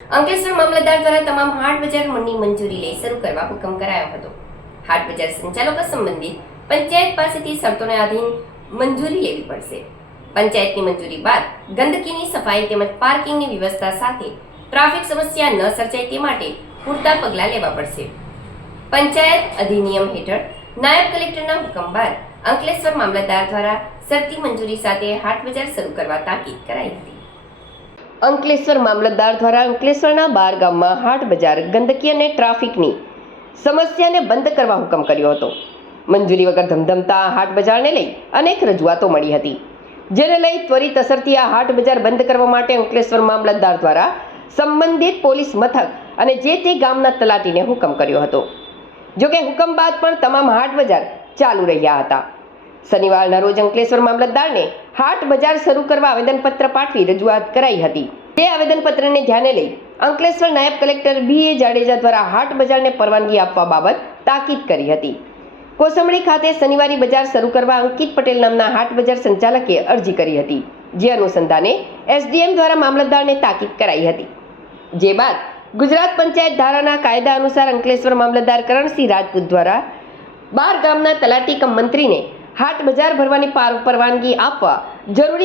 અંકલેશ્વર મામલતદાર દ્વારા તમામ હાટ બજાર મંડી મંજૂરી લઈ શરૂ કરવા હુકમ કરાયો હતો। હાટ બજાર સંચાલકો સંબંધિત પંચાયત પાસેથી શરતોને આધીન મંજૂરી લેવી પડશે। પંચાયતની મંજૂરી બાદ ગંદકીની સફાઈ તેમજ પાર્કિંગની વ્યવસ્થા સાથે ટ્રાફિક સમસ્યા ન સર્જાય તે માટે પૂરતા પગલાં લેવા પડશે। પંચાયત અધિનિયમ હેઠળ નાયબ કલેક્ટરના હુકમ બાદ અંકલેશ્વર મામલતદાર દ્વારા શરતી મંજૂરી સાથે હાટ બજાર શરૂ કરવા તાકીદ કરાઈ હતી। અંકલેશ્વર મામલતદાર દ્વારા અંકલેશ્વરના 12 ગામમાં હાટ બજાર ગંદકી અને ટ્રાફિકની સમસ્યાને બંધ કરવા હુકમ કર્યો હતો। મંજૂરી વગર ધમધમતા હાટ બજારને લઈ અનેક રજૂઆતો મળી હતી, જેને લઈ ત્વરિત અસરથી આ હાટ બજાર બંધ કરવા માટે અંકલેશ્વર મામલતદાર દ્વારા સંબંધિત પોલીસ મથક અને જે તે ગામના તલાટીને હુકમ કર્યો હતો। જોકે હુકમ બાદ પણ તમામ હાટ બજાર ચાલુ રહ્યા હતા। શનિવારના રોજ અંકલેશ્વર મામલતદારને હાટ બજાર શરૂ કરવા આવેદનપત્ર પાઠવી રજૂઆત કરાઈ હતી। તે આવેદનપત્રને ધ્યાને લઈ અંકલેશ્વર નાયબ કલેક્ટર બી.એ. જાડેજા દ્વારા હાટ બજારને પરવાનગી આપવા બાબત તાકીદ કરી હતી। કોસંબડી ખાતે શનિવારી બજાર શરૂ કરવા અંકિત પટેલ નામના હાટ બજાર સંચાલકે અરજી કરી હતી, જે અનુસંધાને એસડીએમ દ્વારા મામલતદારને તાકીદ કરાઈ હતી। જે બાદ ગુજરાત પંચાયત ધારાના કાયદા અનુસાર અંકલેશ્વર મામલતદાર કરણસિંહ રાજપૂત દ્વારા 12 ગામના તલાટી કમ મંત્રીને હાટ બજાર ભરવાની પરવાનગી આપવા જરૂરી